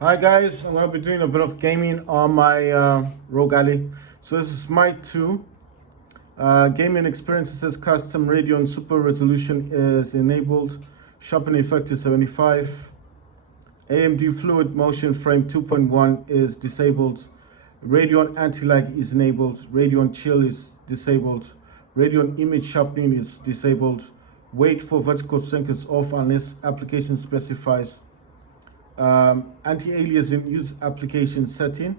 Hi guys, I'm going to be doing a bit of gaming on my ROG Ally. So this is my 2. Gaming experience says custom Radeon Super Resolution is enabled. Sharpen effect is 75. AMD Fluid Motion Frame 2.1 is disabled. Radeon Anti-Lag is enabled. Radeon Chill is disabled. Radeon Image Sharpening is disabled. Wait for vertical sync is off unless application specifies. Anti-aliasing use application setting.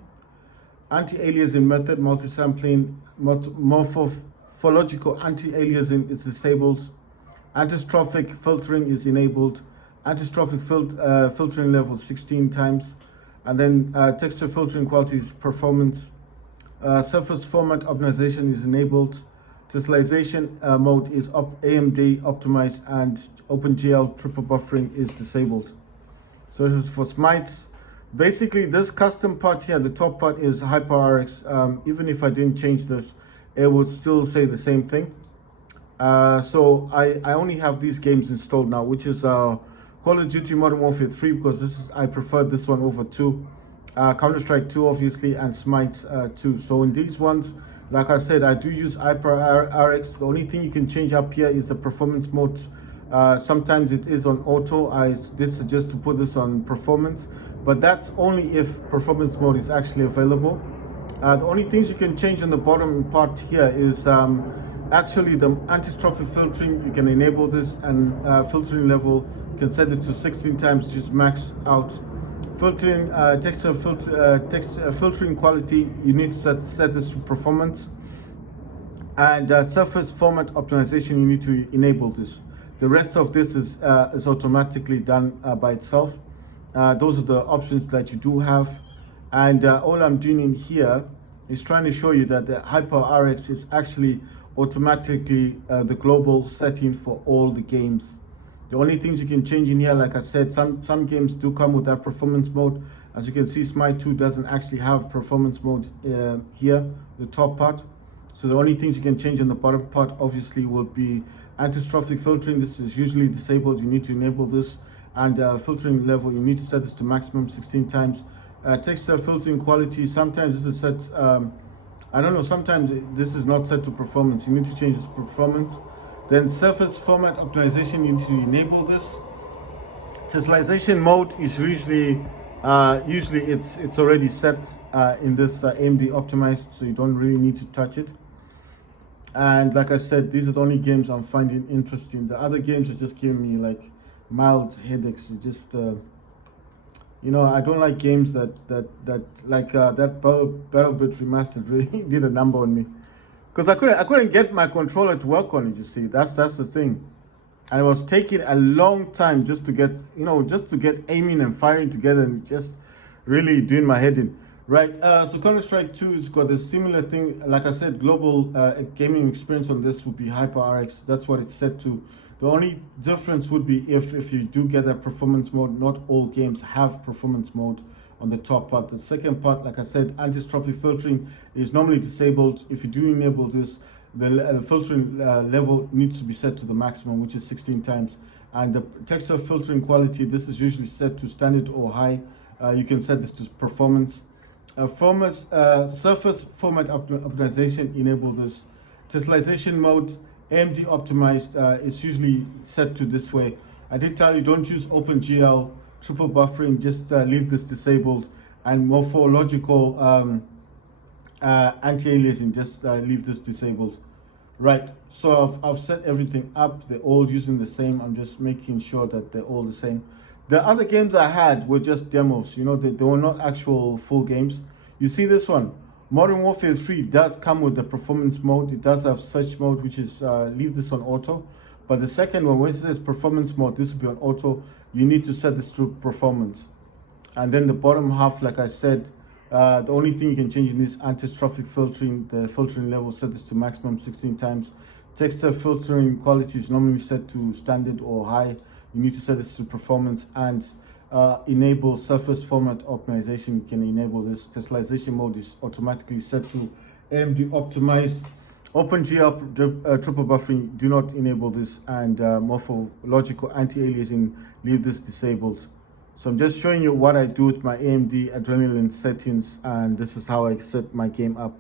Anti-aliasing method multi-sampling morphological anti-aliasing is disabled. Antistrophic filtering is enabled. Antistrophic filtering level 16 times. And then texture filtering quality is performance. Surface format optimization is enabled. Tessellation mode is AMD optimized, and OpenGL triple buffering is disabled. So this is for smites. Basically, this custom part here, the top part is HyperRX. Even if I didn't change this, it would still say the same thing. So I only have these games installed now, which is Call of Duty Modern Warfare 3, because I prefer this one over 2. Counter-Strike 2, obviously, and Smite 2. So in these ones, like I said, I do use HyperRX. The only thing you can change up here is the performance mode. Sometimes it is on auto. I did suggest to put this on performance, but that's only if performance mode is actually available. The only things you can change on the bottom part here is actually the antistrophic filtering. You can enable this, and filtering level can set it to 16 times, just max out. Filtering texture filtering quality, you need to set this to performance. And surface format optimization, you need to enable this. The rest of this is automatically done by itself. Those are the options that you do have. And all I'm doing in here is trying to show you that the HyperRX is actually automatically the global setting for all the games. The only things you can change in here, like I said, some games do come with that performance mode. As you can see, Smite 2 doesn't actually have performance mode here, the top part. So the only things you can change in the bottom part obviously will be antistrophic filtering. This is usually disabled. You need to enable this. And filtering level, you need to set this to maximum 16 times. Texture filtering quality, sometimes this is set, I don't know, sometimes this is not set to performance. You need to change this to performance. Then surface format optimization, you need to enable this. Tessellation mode is usually it's already set in this AMD optimized, so you don't really need to touch it. And like I said, these are the only games I'm finding interesting. The other games are just giving me like mild headaches. It just you know, I don't like games that Battlebit Remastered really did a number on me, because I couldn't get my controller to work on it. You see, that's the thing, and it was taking a long time just to get aiming and firing together, and just really doing my head in. Right, so Counter-Strike 2 has got a similar thing. Like I said, global gaming experience on this would be HyperRX. That's what it's set to. The only difference would be if you do get that performance mode. Not all games have performance mode on the top part. The second part, like I said, antistrophic filtering is normally disabled. If you do enable this, the filtering level needs to be set to the maximum, which is 16 times. And the texture filtering quality, this is usually set to standard or high. You can set this to performance. Surface format optimization, enable this. Tessellation mode, AMD optimized, is usually set to this way. I did tell you, don't use OpenGL triple buffering, just leave this disabled. And morphological anti-aliasing, just leave this disabled. Right, so I've set everything up. They're all using the same. I'm just making sure that they're all the same. The other games I had were just demos, you know, they were not actual full games. You see this one, Modern Warfare 3 does come with the performance mode. It does have search mode, which is leave this on auto. But the second one, where it says performance mode, this will be on auto. You need to set this to performance. And then the bottom half, like I said, the only thing you can change in this antistrophic filtering, the filtering level, set this to maximum 16 times. Texture filtering quality is normally set to standard or high. You need to set this to performance, and enable surface format optimization. You can enable this. Tessellation mode is automatically set to AMD optimized. OpenGL triple buffering, do not enable this, and morphological anti-aliasing, leave this disabled. So I'm just showing you what I do with my AMD Adrenaline settings, and this is how I set my game up.